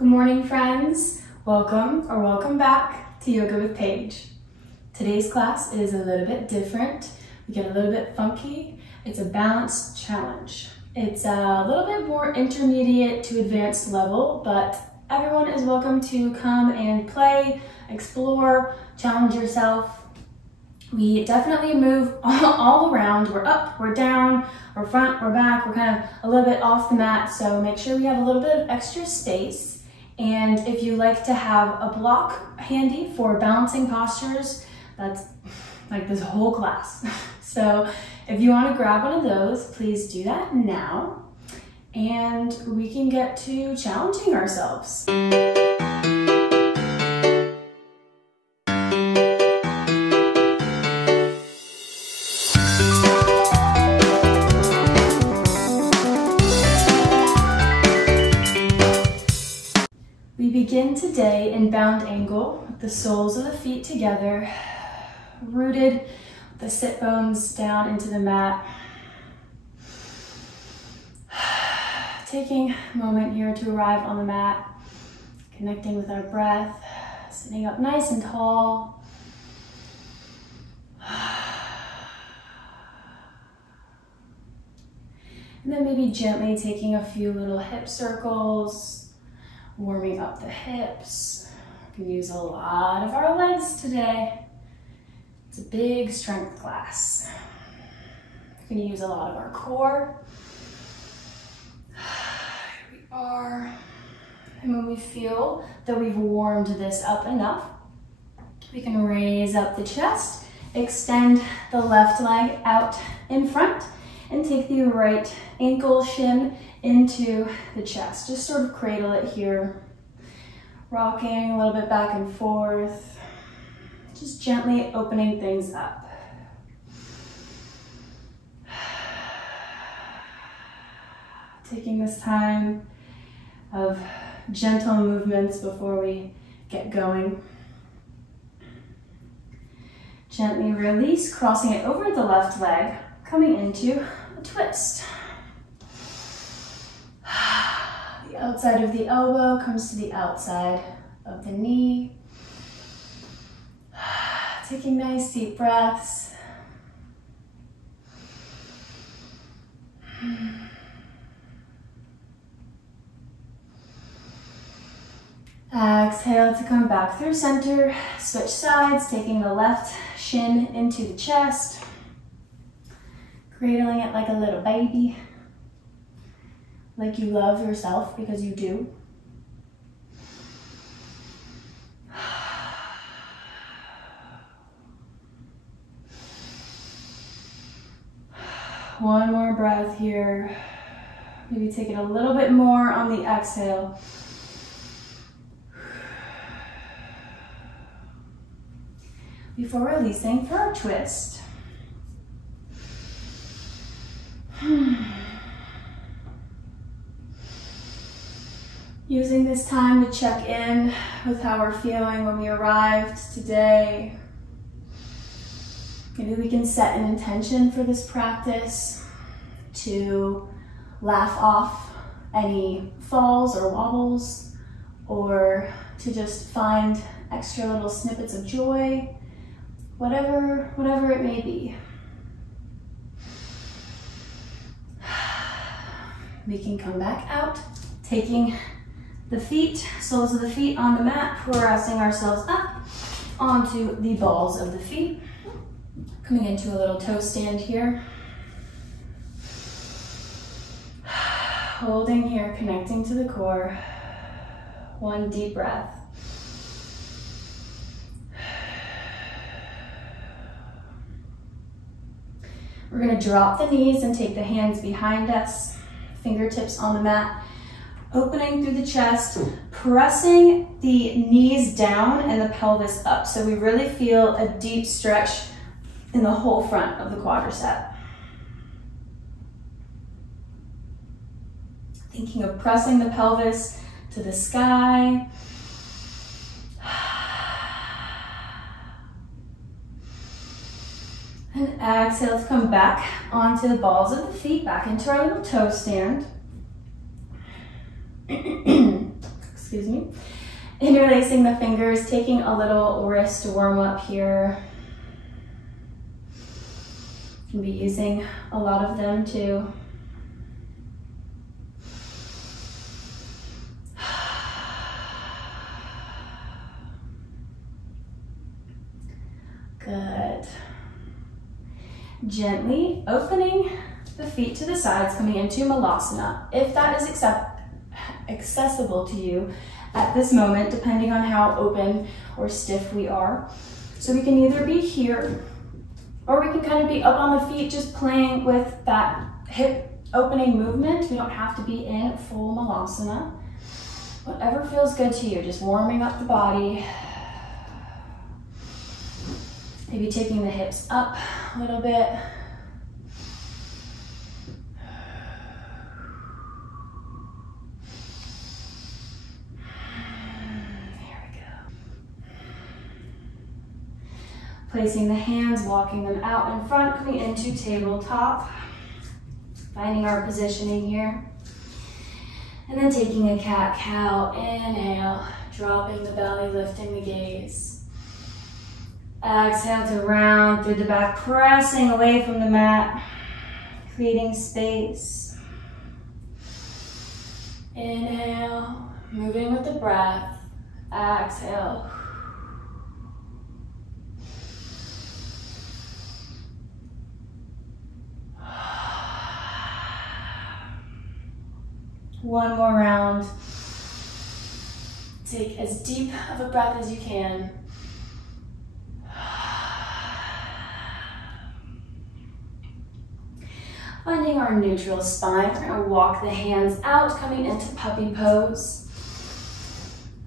Good morning, friends. Welcome back to Yoga with Paige. Today's class is a little bit different. We get a little bit funky. It's a balance challenge. It's a little bit more intermediate to advanced level, but everyone is welcome to come and play, explore, challenge yourself. We definitely move all around. We're up, we're down, we're front, we're back. We're kind of a little bit off the mat, so make sure we have a little bit of extra space. And if you like to have a block handy for balancing postures, that's like this whole class. So if you want to grab one of those, please do that now, and we can get to challenging ourselves. We begin today in bound angle, with the soles of the feet together, rooted, the sit bones down into the mat. Taking a moment here to arrive on the mat, connecting with our breath, sitting up nice and tall. And then maybe gently taking a few little hip circles, warming up the hips. We can use a lot of our legs today. It's a big strength class. We're going to use a lot of our core. Here we are. And when we feel that we've warmed this up enough, we can raise up the chest, extend the left leg out in front, and take the right ankle shin into the chest. Just sort of cradle it here, rocking a little bit back and forth, just gently opening things up. Taking this time of gentle movements before we get going. Gently release, crossing it over the left leg, coming into a twist. The outside of the elbow comes to the outside of the knee. Taking nice deep breaths. Exhale to come back through center. Switch sides, taking the left shin into the chest. Cradling it like a little baby. Like you love yourself, because you do. One more breath here. Maybe take it a little bit more on the exhale. Before releasing for our twist. Using this time to check in with how we're feeling when we arrived today. Maybe we can set an intention for this practice to laugh off any falls or wobbles, or to just find extra little snippets of joy, whatever it may be. We can come back out, taking the feet, soles of the feet on the mat, pressing ourselves up onto the balls of the feet. Coming into a little toe stand here. Holding here, connecting to the core. One deep breath. We're going to drop the knees and take the hands behind us, fingertips on the mat. Opening through the chest, pressing the knees down and the pelvis up. So we really feel a deep stretch in the whole front of the quadricep. Thinking of pressing the pelvis to the sky. And exhale to come back onto the balls of the feet, back into our little toe stand. excuse me. Interlacing the fingers, taking a little wrist warm up here. Can be using a lot of them too. Good. Gently opening the feet to the sides, coming into Malasana. If that is accessible to you at this moment, depending on how open or stiff we are. So we can either be here, or we can kind of be up on the feet, just playing with that hip opening movement. We don't have to be in full Malasana. Whatever feels good to you, just warming up the body. Maybe taking the hips up a little bit. Placing the hands, walking them out in front, coming into tabletop. Finding our positioning here. And then taking a cat-cow, inhale, dropping the belly, lifting the gaze. Exhale to round through the back, pressing away from the mat, creating space. Inhale, moving with the breath. Exhale. One more round. Take as deep of a breath as you can. Finding our neutral spine, we're going to walk the hands out, coming into puppy pose.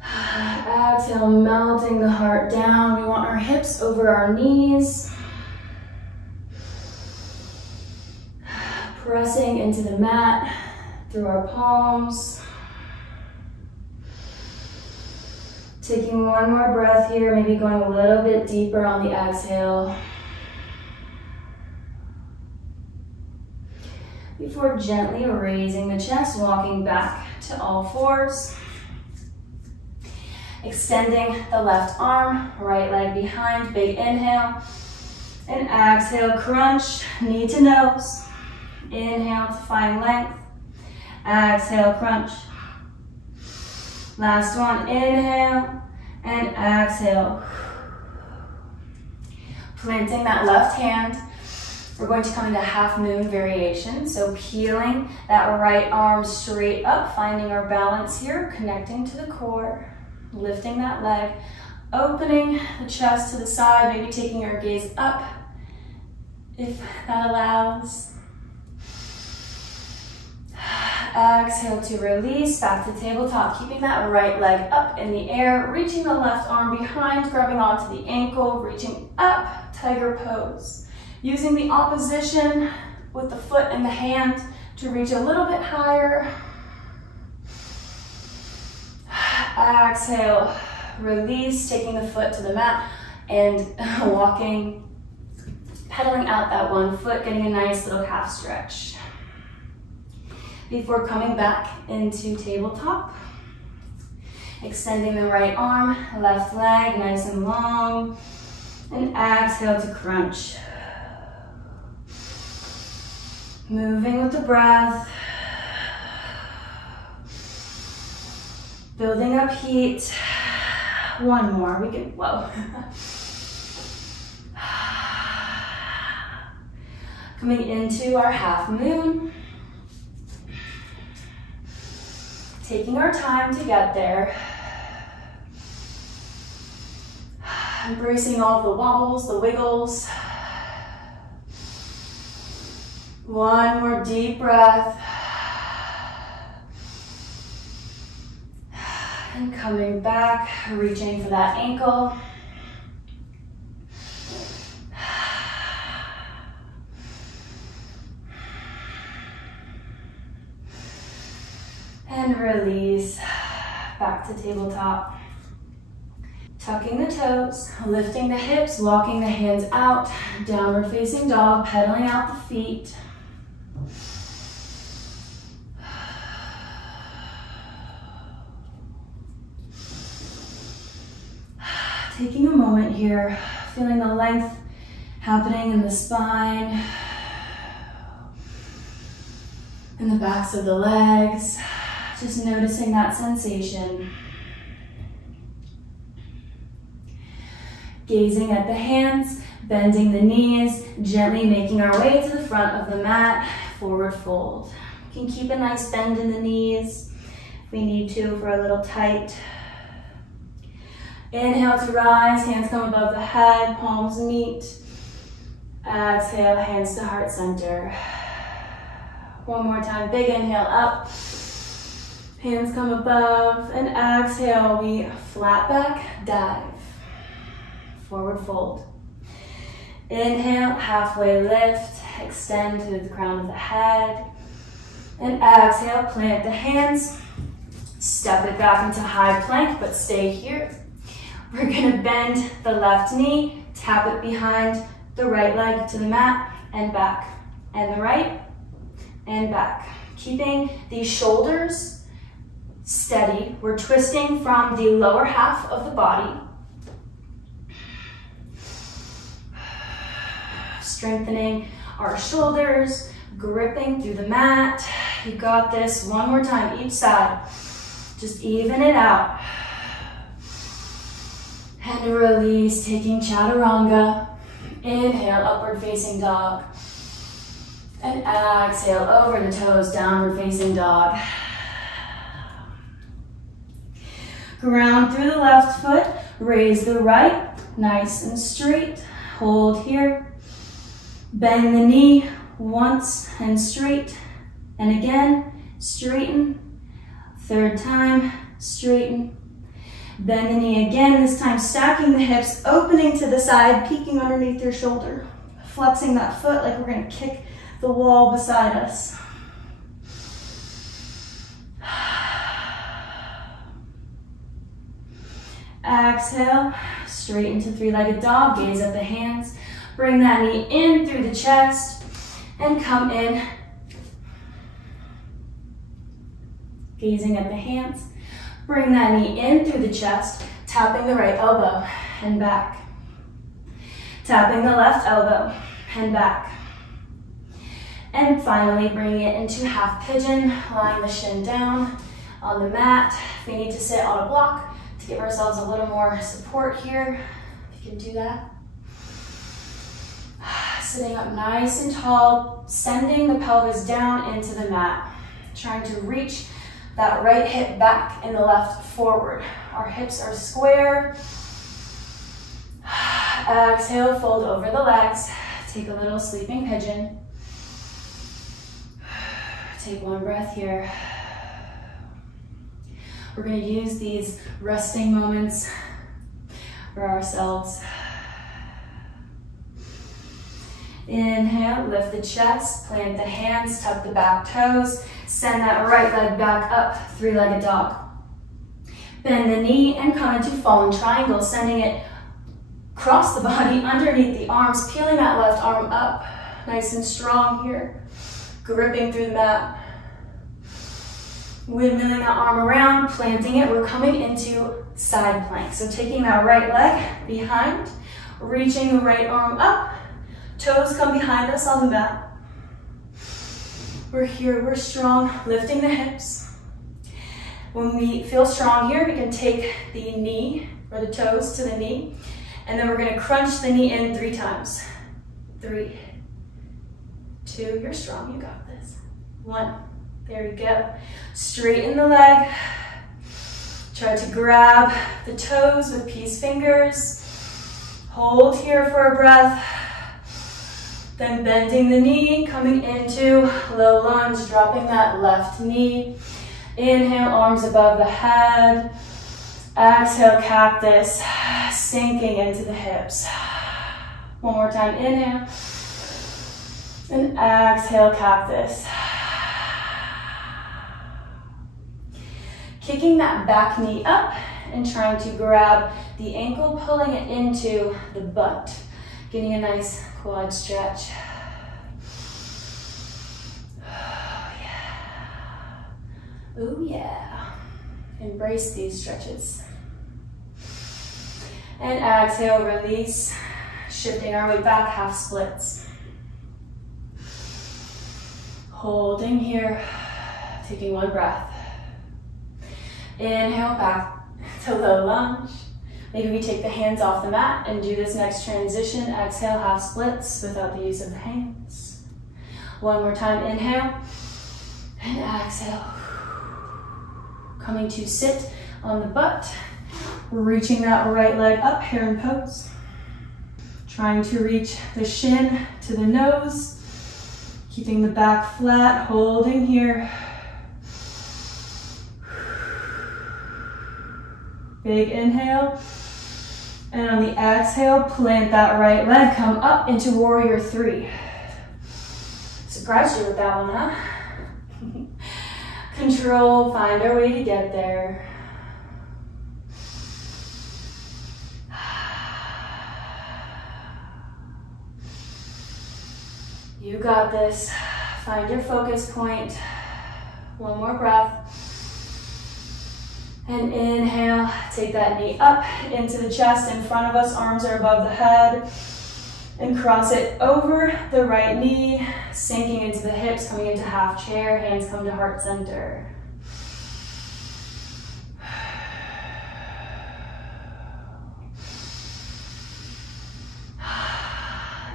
Exhale, melting the heart down. We want our hips over our knees. Pressing into the mat through our palms. Taking one more breath here, maybe going a little bit deeper on the exhale. Before gently raising the chest, walking back to all fours. Extending the left arm, right leg behind, big inhale. And exhale, crunch, knee to nose. Inhale to find length. Exhale, crunch. Last one, inhale and exhale. Planting that left hand. We're going to come into half moon variation. So peeling that right arm straight up, finding our balance here, connecting to the core, lifting that leg, opening the chest to the side, maybe taking your gaze up if that allows. Exhale to release, back to tabletop, keeping that right leg up in the air, reaching the left arm behind, grabbing onto the ankle, reaching up, tiger pose. Using the opposition with the foot and the hand to reach a little bit higher. Exhale, release, taking the foot to the mat and walking, pedaling out that one foot, getting a nice little calf stretch. Before coming back into tabletop, extending the right arm, left leg nice and long, and exhale to crunch. Moving with the breath, building up heat. One more, we can, whoa. Coming into our half moon. Taking our time to get there. Embracing all the wobbles, the wiggles. One more deep breath. And coming back, reaching for that ankle. And release, back to tabletop. Tucking the toes, lifting the hips, walking the hands out, downward facing dog, pedaling out the feet. Taking a moment here, feeling the length happening in the spine, in the backs of the legs, just noticing that sensation. Gazing at the hands, bending the knees, gently making our way to the front of the mat, forward fold. You can keep a nice bend in the knees if we need to for a little tight. Inhale to rise, hands come above the head, palms meet. Exhale, hands to heart center. One more time, big inhale up. Hands come above, and exhale, we flat back, dive. Forward fold. Inhale, halfway lift, extend to the crown of the head. And exhale, plant the hands. Step it back into high plank, but stay here. We're gonna bend the left knee, tap it behind the right leg to the mat, and back. And the right, and back. Keeping these shoulders steady. We're twisting from the lower half of the body. Strengthening our shoulders, gripping through the mat. You got this. One more time, each side. Just even it out. And release, taking chaturanga. Inhale, upward facing dog. And exhale, over the toes, downward facing dog. Ground through the left foot, raise the right, nice and straight. Hold here. Bend the knee once and straight. And again, straighten. Third time, straighten. Bend the knee again, this time stacking the hips, opening to the side, peeking underneath your shoulder. Flexing that foot like we're gonna kick the wall beside us. Exhale, straighten to three-legged dog, gaze at the hands. Bring that knee in through the chest and come in. Gazing at the hands. Bring that knee in through the chest, tapping the right elbow and back. Tapping the left elbow and back. And finally, bringing it into half pigeon, lying the shin down on the mat. If we need to sit on a block to give ourselves a little more support here, you can do that. Sitting up nice and tall, sending the pelvis down into the mat. Trying to reach that right hip back and the left forward. Our hips are square. Exhale, fold over the legs. Take a little sleeping pigeon. Take one breath here. We're going to use these resting moments for ourselves. Inhale, lift the chest, plant the hands, tuck the back toes, send that right leg back up, three-legged dog. Bend the knee and come into fallen triangle, sending it across the body, underneath the arms, peeling that left arm up, nice and strong here, gripping through the mat. Windmilling that arm around, planting it, we're coming into side plank. So taking that right leg behind, reaching the right arm up, toes come behind us on the mat. We're here, we're strong, lifting the hips. When we feel strong here, we can take the knee or the toes to the knee, and then we're gonna crunch the knee in 3 times. 3, 2, you're strong, you got this. 1, there we go. Straighten the leg. Try to grab the toes with peace fingers. Hold here for a breath. Then bending the knee, coming into low lunge, dropping that left knee. Inhale, arms above the head. Exhale, cactus, sinking into the hips. One more time, inhale. And exhale, cactus. Kicking that back knee up and trying to grab the ankle, pulling it into the butt. Getting a nice quad stretch. Oh yeah. Oh yeah. Embrace these stretches. And exhale, release. Shifting our weight back, half splits. Holding here, taking one breath. Inhale, back to low lunge. Maybe we take the hands off the mat and do this next transition. Exhale, half splits without the use of the hands. One more time, inhale, and exhale. Coming to sit on the butt, reaching that right leg up, heron pose. Trying to reach the shin to the nose, keeping the back flat, holding here. Big inhale. And on the exhale, plant that right leg, come up into warrior three. Surprised you with that one, huh? Control, find our way to get there. You got this. Find your focus point. One more breath. And inhale, take that knee up into the chest in front of us, arms are above the head. And cross it over the right knee, sinking into the hips, coming into half chair, hands come to heart center.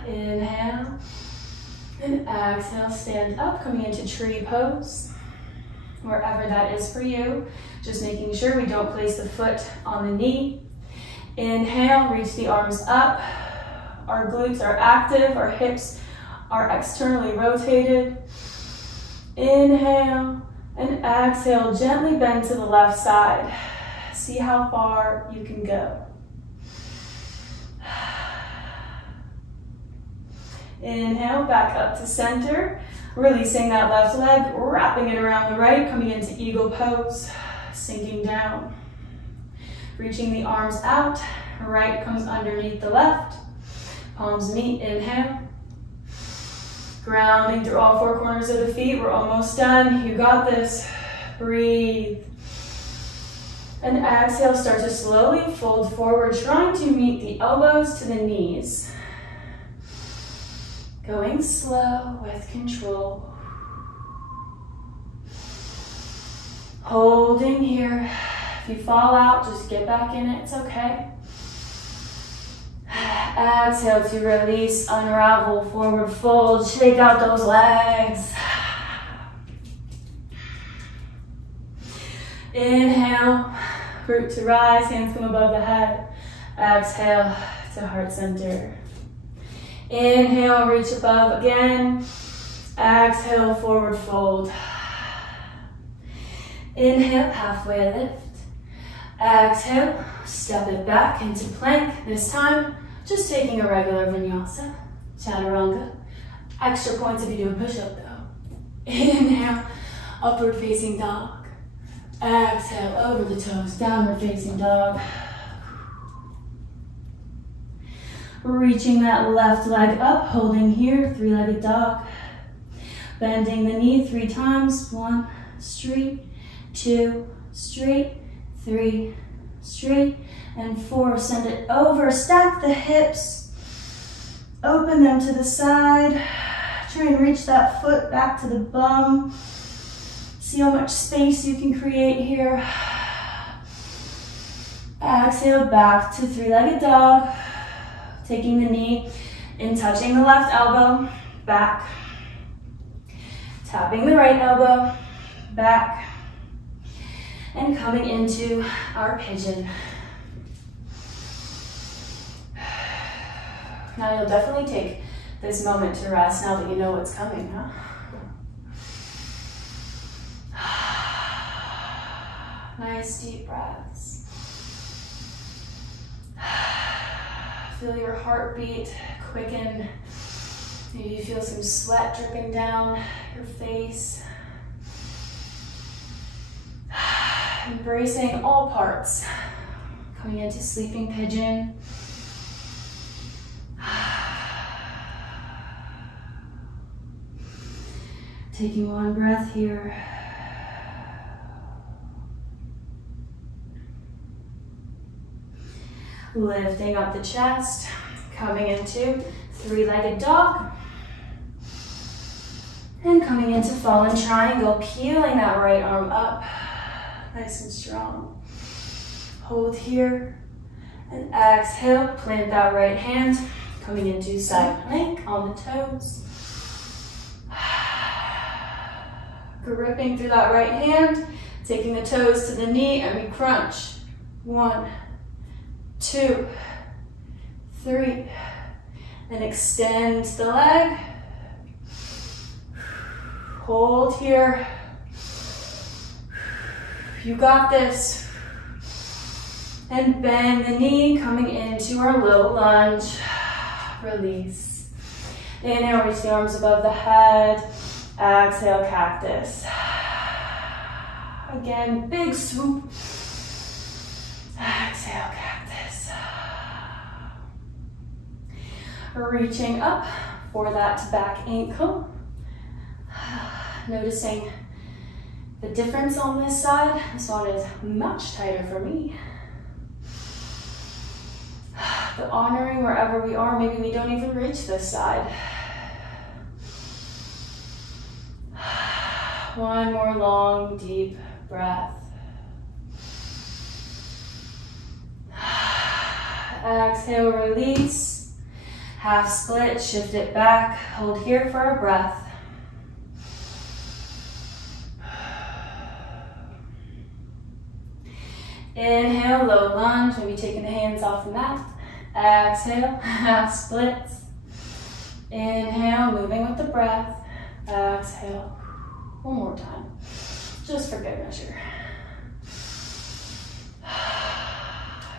Inhale, and exhale, stand up, coming into tree pose. Wherever that is for you, just making sure we don't place the foot on the knee. Inhale, reach the arms up. Our glutes are active, our hips are externally rotated. Inhale, and exhale, gently bend to the left side. See how far you can go. Inhale, back up to center. Releasing that left leg, wrapping it around the right, coming into eagle pose, sinking down. Reaching the arms out, right comes underneath the left. Palms meet, inhale. Grounding through all four corners of the feet, we're almost done. You got this. Breathe. And exhale, start to slowly fold forward, trying to meet the elbows to the knees. Going slow with control. Holding here. If you fall out, just get back in it, it's okay. Exhale to release, unravel, forward fold, shake out those legs. Inhale, root to rise, hands come above the head. Exhale to heart center. Inhale, reach above again. Exhale, forward fold. Inhale, halfway lift. Exhale, step it back into plank. This time, just taking a regular vinyasa, chaturanga. Extra points if you do a push-up though. Inhale, upward facing dog. Exhale, over the toes, downward facing dog. Reaching that left leg up, holding here, three-legged dog. Bending the knee 3 times. 1, straight, 2, straight, 3, straight, and 4. Send it over, stack the hips. Open them to the side. Try and reach that foot back to the bum. See how much space you can create here. Exhale, back to three-legged dog. Taking the knee and touching the left elbow, back. Tapping the right elbow, back. And coming into our pigeon. Now you'll definitely take this moment to rest now that you know what's coming, huh? Nice deep breaths. Feel your heartbeat quicken. Maybe you feel some sweat dripping down your face. Embracing all parts. Coming into sleeping pigeon. Taking one breath here. Lifting up the chest, coming into three-legged dog. And coming into fallen triangle, peeling that right arm up, nice and strong. Hold here, and exhale, plant that right hand, coming into side plank on the toes. Gripping through that right hand, taking the toes to the knee, and we crunch. 1, 2, 3, and extend the leg. Hold here. You got this. And bend the knee, coming into our low lunge. Release. Inhale, reach the arms above the head. Exhale, cactus. Again, big swoop. Exhale, cactus. Reaching up for that back ankle. Noticing the difference on this side. This one is much tighter for me. But honoring wherever we are, maybe we don't even reach this side. One more long, deep breath. Exhale, release. Half split, shift it back. Hold here for a breath. Inhale, low lunge, maybe taking the hands off the mat. Exhale, half splits. Inhale, moving with the breath. Exhale. One more time, just for good measure.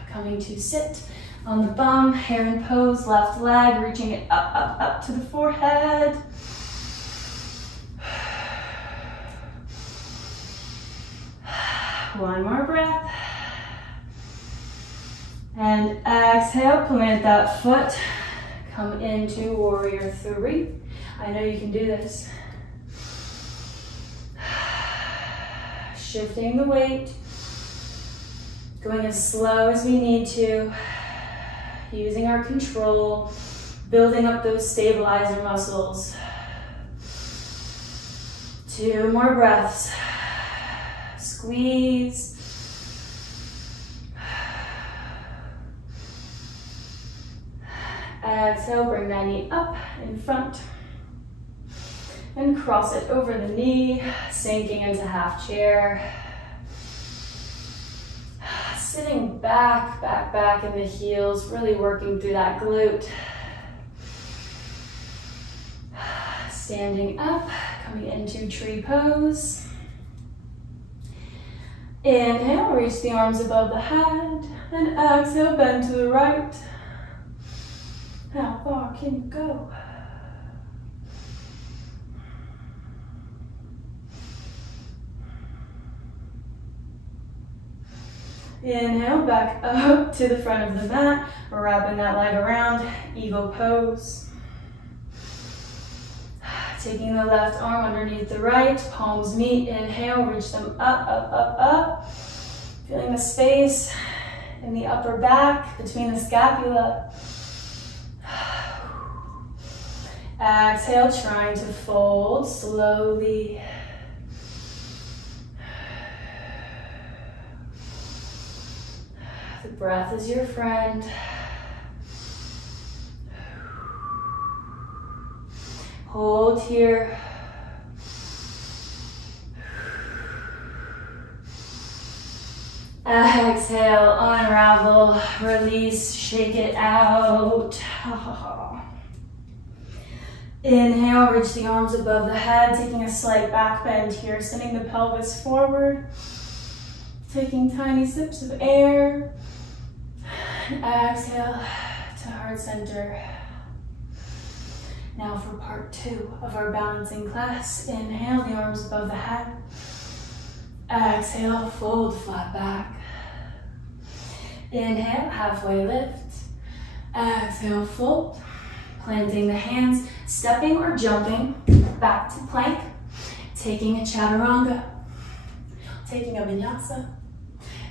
Coming to sit on the bum, heron pose, left leg, reaching it up, up, up to the forehead. One more breath. And exhale, plant that foot. Come into warrior 3. I know you can do this. Shifting the weight. Going as slow as we need to. Using our control. Building up those stabilizer muscles. 2 more breaths. Squeeze. Exhale, bring that knee up in front. And cross it over the knee, sinking into half chair. Sitting back, back, back in the heels, really working through that glute. Standing up, coming into tree pose. Inhale, reach the arms above the head, and exhale, bend to the right. How far can you go? Inhale, back up to the front of the mat, wrapping that leg around, eagle pose. Taking the left arm underneath the right, palms meet, inhale, reach them up, up, up, up. Feeling the space in the upper back between the scapula. Exhale, trying to fold slowly. The breath is your friend. Hold here. Exhale, unravel, release, shake it out. Inhale, reach the arms above the head, taking a slight back bend here, sending the pelvis forward. Taking tiny sips of air. And exhale to heart center. Now for part 2 of our balancing class. Inhale, the arms above the head. Exhale, fold flat back. Inhale, halfway lift. Exhale, fold. Planting the hands, stepping or jumping back to plank. Taking a chaturanga. Taking a vinyasa.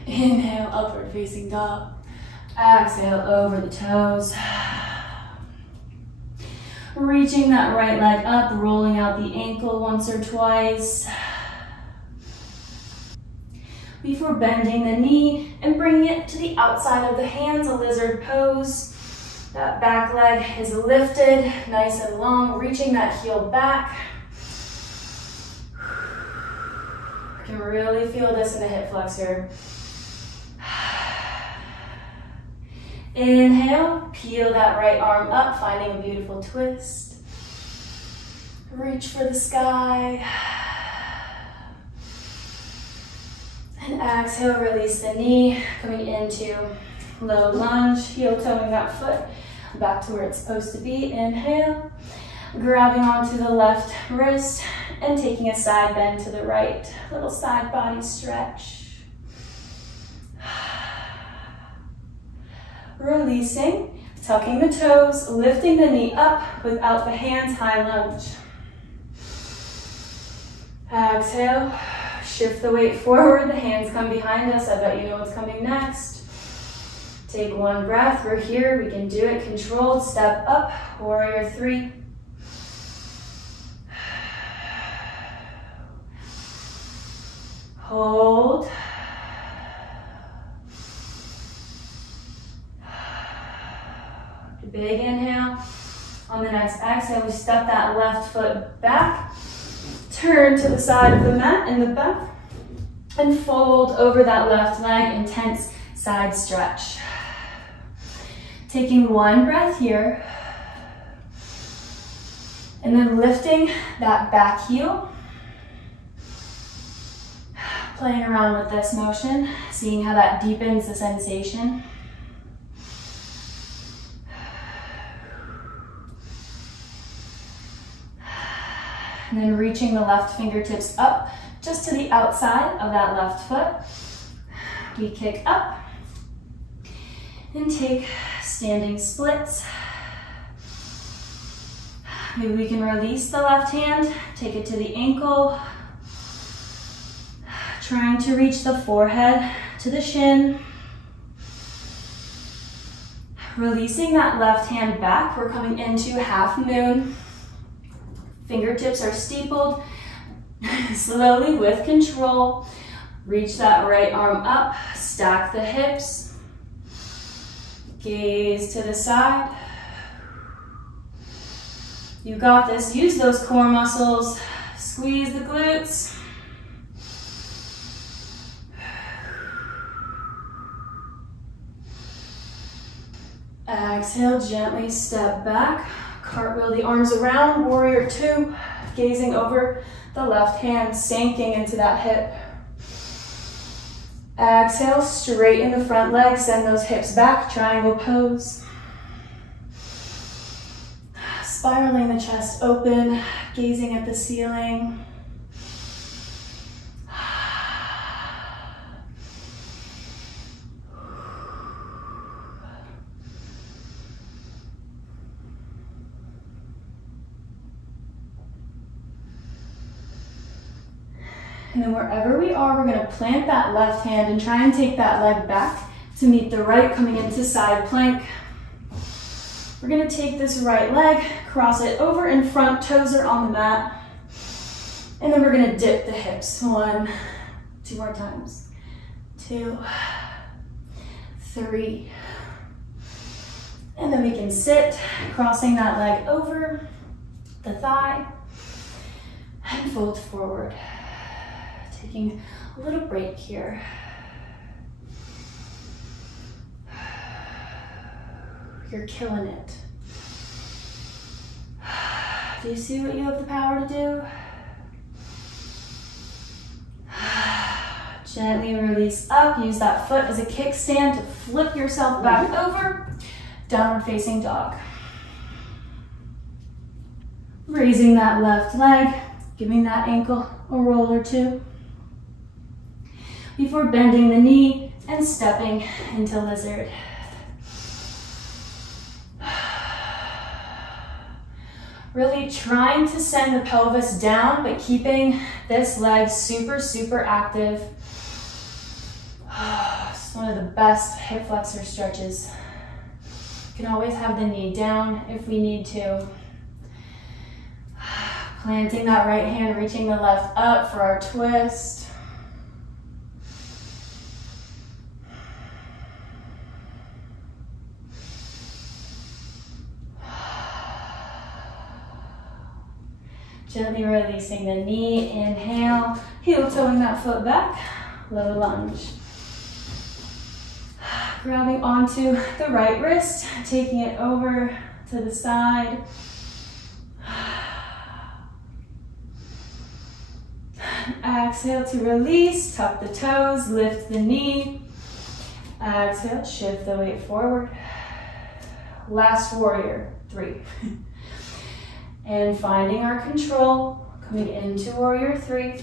Inhale, upward facing dog. Exhale over the toes. Reaching that right leg up, rolling out the ankle once or twice. Before bending the knee and bringing it to the outside of the hands, a lizard pose. That back leg is lifted, nice and long, reaching that heel back. You can really feel this in the hip flexor. Inhale, peel that right arm up, finding a beautiful twist. Reach for the sky. And exhale, release the knee, coming into low lunge, heel toeing that foot back to where it's supposed to be. Inhale, grabbing onto the left wrist and taking a side bend to the right. Little side body stretch. Releasing, tucking the toes, lifting the knee up without the hands, high lunge. Exhale, shift the weight forward, the hands come behind us. I bet you know what's coming next. Take one breath, we're here, we can do it. Controlled, step up, warrior three. Hold. Big inhale. On the next exhale, we step that left foot back, turn to the side of the mat in the back, and fold over that left leg, intense side stretch. Taking one breath here, and then lifting that back heel. Playing around with this motion, seeing how that deepens the sensation. And then reaching the left fingertips up just to the outside of that left foot. We kick up and take standing splits. Maybe we can release the left hand, take it to the ankle. Trying to reach the forehead to the shin. Releasing that left hand back, we're coming into half moon. Fingertips are steepled. Slowly, with control, reach that right arm up, stack the hips. Gaze to the side. You got this. Use those core muscles. Squeeze the glutes. Exhale, gently step back. Cartwheel the arms around, warrior two, gazing over the left hand, sinking into that hip. Exhale, straighten the front leg, send those hips back, triangle pose. Spiraling the chest open, gazing at the ceiling. And then wherever we are, we're going to plant that left hand and try and take that leg back to meet the right, coming into side plank. We're going to take this right leg, cross it over in front, toes are on the mat. And then we're going to dip the hips. 1, 2 more times. 2, 3. And then we can sit, crossing that leg over the thigh and fold forward. Taking a little break here. You're killing it. Do you see what you have the power to do? Gently release up. Use that foot as a kickstand to flip yourself back over. Downward facing dog. Raising that left leg, giving that ankle a roll or two. Before bending the knee and stepping into lizard. Really trying to send the pelvis down, but keeping this leg super, super active. It's one of the best hip flexor stretches. You can always have the knee down if we need to. Planting that right hand, reaching the left up for our twist. Gently releasing the knee, inhale, heel toeing that foot back, low lunge. Grabbing onto the right wrist, taking it over to the side. Exhale to release, tuck the toes, lift the knee. Exhale, shift the weight forward. Last warrior, 3. And finding our control, coming into warrior 3.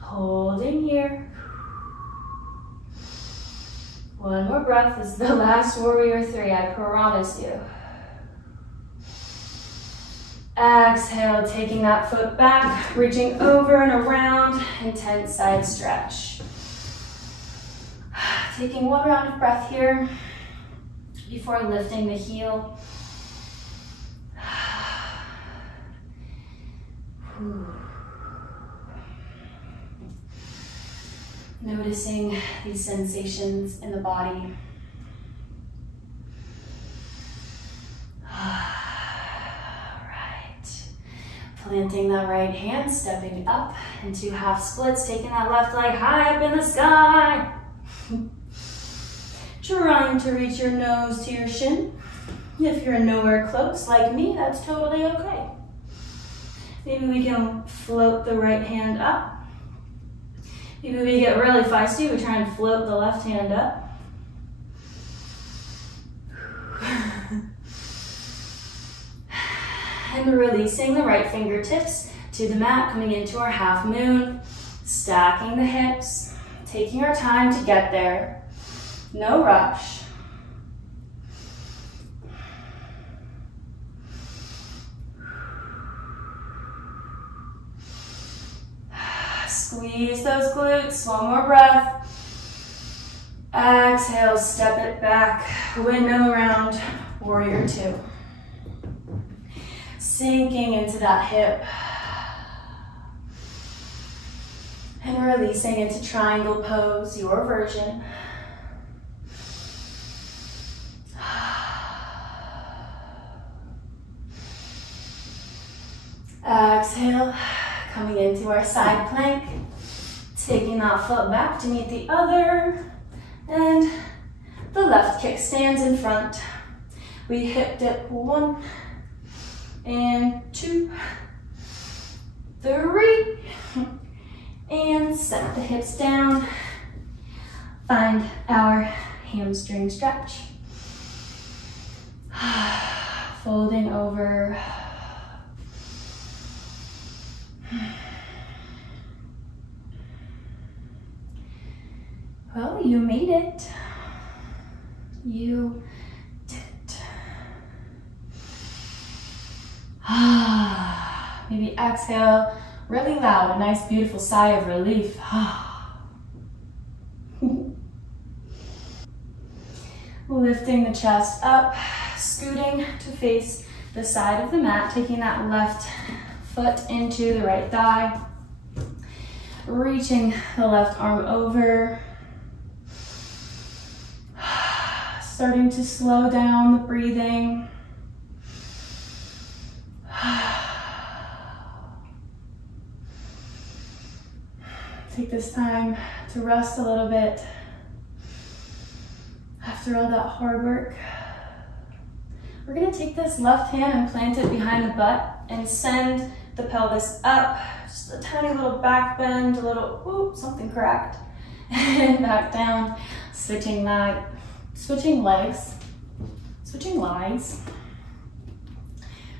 Holding here. One more breath. This is the last warrior 3, I promise you. Exhale, taking that foot back, reaching over and around, intense side stretch. Taking one round of breath here before lifting the heel. Noticing these sensations in the body. Planting that right hand, stepping up into half splits, taking that left leg high up in the sky. Trying to reach your nose to your shin. If you're nowhere close, like me, that's totally okay. Maybe we can float the right hand up. Maybe we get really feisty, we try and float the left hand up. And releasing the right fingertips to the mat, coming into our half moon, stacking the hips, taking our time to get there. No rush. Squeeze those glutes, one more breath. Exhale, step it back, windmill around, warrior 2. Sinking into that hip. And releasing into triangle pose, your version. Exhale, coming into our side plank. Taking that foot back to meet the other. And the left kick stands in front. We hip dip 1 and 2, 3. And set the hips down. Find our hamstring stretch. Folding over. Well, you made it. You did it. Maybe exhale really loud, a nice beautiful sigh of relief. Lifting the chest up, scooting to face the side of the mat, taking that left foot into the right thigh, reaching the left arm over, starting to slow down the breathing. Take this time to rest a little bit after all that hard work. We're gonna take this left hand and plant it behind the butt and send the pelvis up. Just a tiny little back bend, a little, ooh, something cracked. And back down, switching legs.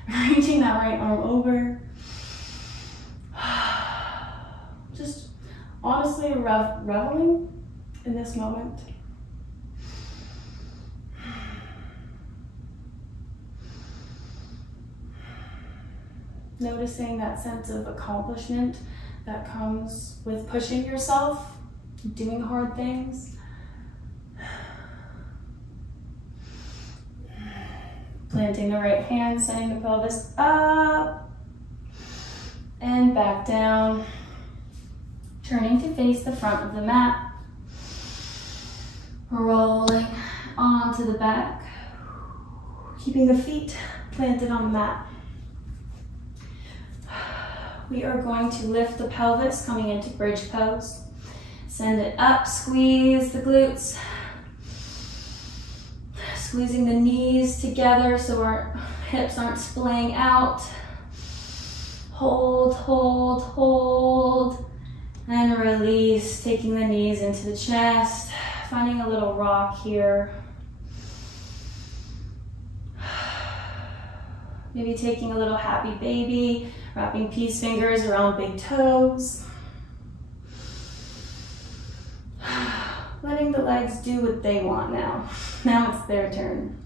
Reaching that right arm over. Just honestly reveling in this moment. Noticing that sense of accomplishment that comes with pushing yourself, doing hard things. Planting the right hand, sending the pelvis up and back down. Turning to face the front of the mat. Rolling onto the back. Keeping the feet planted on the mat. We are going to lift the pelvis, coming into bridge pose. Send it up, squeeze the glutes. Squeezing the knees together so our hips aren't splaying out. Hold, hold, hold. And release, taking the knees into the chest. Finding a little rock here. Maybe taking a little happy baby, wrapping peace fingers around big toes. Letting the legs do what they want now. Now it's their turn.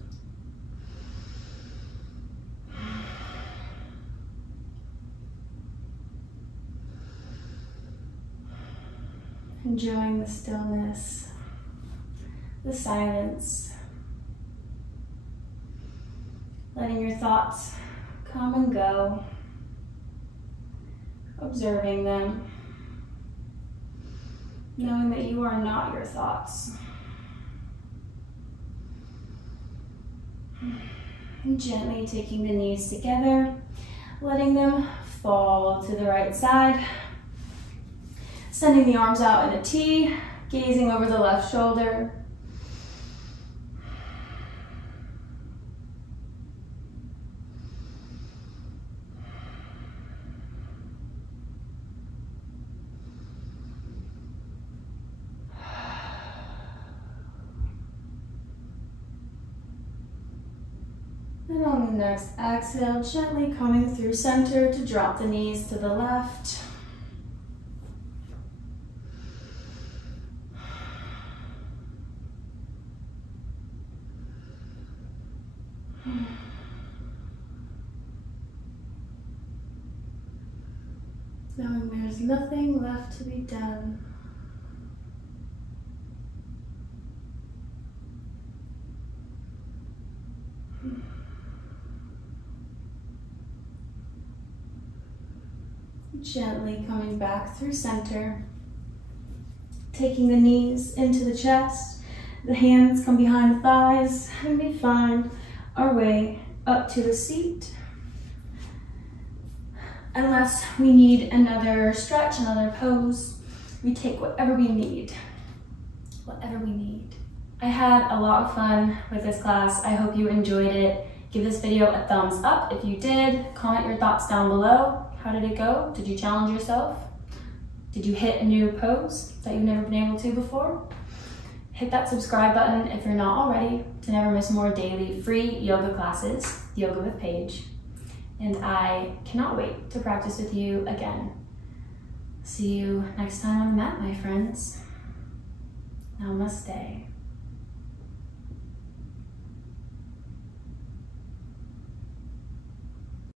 Enjoying the stillness, the silence. Letting your thoughts come and go. Observing them. Knowing that you are not your thoughts. And gently taking the knees together, letting them fall to the right side. Sending the arms out in a T, gazing over the left shoulder. And on the next exhale, gently coming through center to drop the knees to the left. Knowing there's nothing left to be done. Gently coming back through center, taking the knees into the chest, the hands come behind the thighs, and we find our way up to the seat. Unless we need another stretch, another pose, we take whatever we need. Whatever we need. I had a lot of fun with this class. I hope you enjoyed it. Give this video a thumbs up if you did. Comment your thoughts down below. How did it go? Did you challenge yourself? Did you hit a new pose that you've never been able to before? Hit that subscribe button if you're not already to never miss more daily free yoga classes, Yoga with Paige. And I cannot wait to practice with you again. See you next time on the mat, my friends. Namaste.